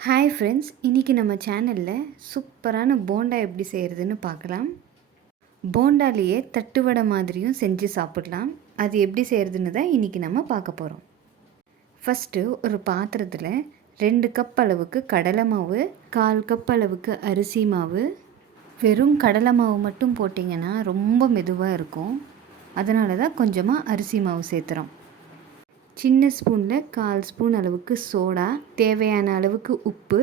Hi friends இன்றைக்கி நம்ம சேனலில் சூப்பரான போண்டா எப்படி செய்கிறதுன்னு பார்க்கலாம். போண்டாலேயே தட்டுவடை மாதிரியும் செஞ்சு சாப்பிடலாம். அது எப்படி செய்கிறதுன்னு தான் இன்றைக்கி நம்ம பார்க்க போகிறோம் ஃபஸ்ட்டு ஒரு பாத்திரத்தில் ரெண்டு கப் அளவுக்கு கடலை மாவு கால் கப் அளவுக்கு அரிசி மாவு. வெறும் கடலை மாவு மட்டும் போட்டிங்கன்னா ரொம்ப மெதுவாக இருக்கும். அதனால தான் கொஞ்சமாக அரிசி மாவு சேர்த்துறோம். சின்ன ஸ்பூனில் கால் ஸ்பூன் அளவுக்கு சோடா தேவையான அளவுக்கு உப்பு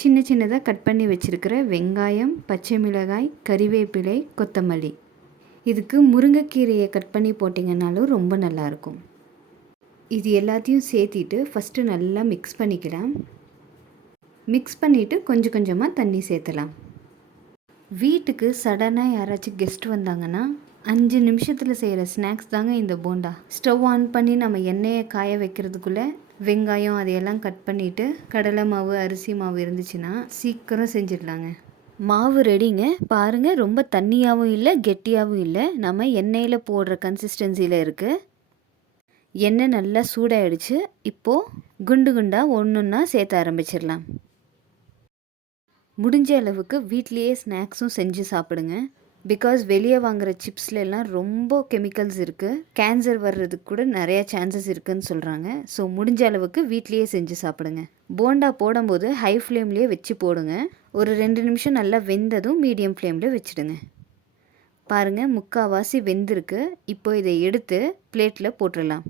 சின்ன சின்னதாக கட் பண்ணி வச்சுருக்கிற வெங்காயம் பச்சை மிளகாய் கறிவேப்பிலை கொத்தமல்லி. இதுக்கு முருங்கைக்கீரையை கட் பண்ணி போட்டிங்கனாலும் ரொம்ப நல்லாயிருக்கும். இது எல்லாத்தையும் சேர்த்திட்டு ஃபஸ்ட்டு நல்லா மிக்ஸ் பண்ணிக்கலாம். மிக்ஸ் பண்ணிவிட்டு கொஞ்சம் கொஞ்சமாக தண்ணி சேர்த்தலாம். வீட்டுக்கு சடனாக யாராச்சும் கெஸ்ட் வந்தாங்கன்னா அஞ்சு நிமிஷத்தில் செய்கிற ஸ்நாக்ஸ் தாங்க இந்த போண்டா. ஸ்டவ் ஆன் பண்ணி நம்ம எண்ணெயை காய வைக்கிறதுக்குள்ளே வெங்காயம் அதையெல்லாம் கட் பண்ணிவிட்டு கடலை மாவு அரிசி மாவு இருந்துச்சுன்னா சீக்கிரம் செஞ்சிடலாங்க. மாவு ரெடிங்க பாருங்கள் ரொம்ப தண்ணியாகவும் இல்லை கெட்டியாகவும் இல்லை. நம்ம எண்ணெயில் போடுற கன்சிஸ்டன்சியில் இருக்குது எண்ணெய் நல்லா சூடாயிடுச்சு. இப்போது குண்டு குண்டாக ஒன்று ஒன்றா சேர்த்த ஆரம்பிச்சிடலாம். முடிஞ்ச அளவுக்கு வீட்லேயே ஸ்நாக்ஸும் செஞ்சு சாப்பிடுங்க. பிகாஸ் வெளியே வாங்குகிற சிப்ஸில் எல்லாம் ரொம்ப கெமிக்கல்ஸ் இருக்குது கேன்சர் வர்றதுக்கு கூட நிறையா சான்சஸ் இருக்குதுன்னு சொல்கிறாங்க ஸோ முடிஞ்ச அளவுக்கு வீட்லேயே செஞ்சு சாப்பிடுங்க. போண்டா போடும்போது ஹை ஃப்ளேம்லேயே வச்சு போடுங்க. ஒரு ரெண்டு நிமிஷம் நல்லா வெந்ததும் மீடியம் ஃப்ளேமில் வச்சுடுங்க. பாருங்கள் முக்கால்வாசி வெந்திருக்கு. இப்போ இதை எடுத்து பிளேட்டில் போட்டுடலாம்.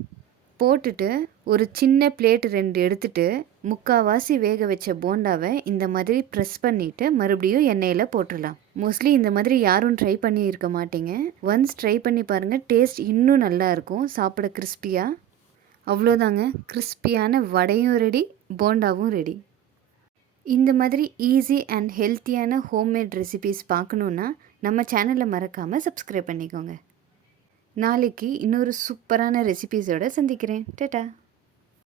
போட்டுட்டு ஒரு சின்ன பிளேட்டு ரெண்டு எடுத்துட்டு முக்கால்வாசி வேக வச்ச போண்டாவை இந்த மாதிரி ப்ரெஸ் பண்ணிவிட்டு மறுபடியும் எண்ணெயில் போட்டுடலாம். மோஸ்ட்லி இந்த மாதிரி யாரும் ட்ரை பண்ணி இருக்க மாட்டீங்க. ஒன்ஸ் ட்ரை பண்ணி பாருங்கள் டேஸ்ட் இன்னும் நல்லா இருக்கும். சாப்பிட கிறிஸ்பியாக அவ்வளோதாங்க. கிறிஸ்பியான வடையும் ரெடி போண்டாவும் ரெடி இந்த மாதிரி ஈஸி அண்ட் ஹெல்த்தியான ஹோம்மேட் ரெசிபீஸ் பார்க்கணுன்னா நம்ம சேனலை மறக்காமல் சப்ஸ்கிரைப் பண்ணிக்கோங்க. நாளைக்கு இன்னொரு சூப்பரான ரெசிபீஸோடு சந்திக்கிறேன். டேட்டா.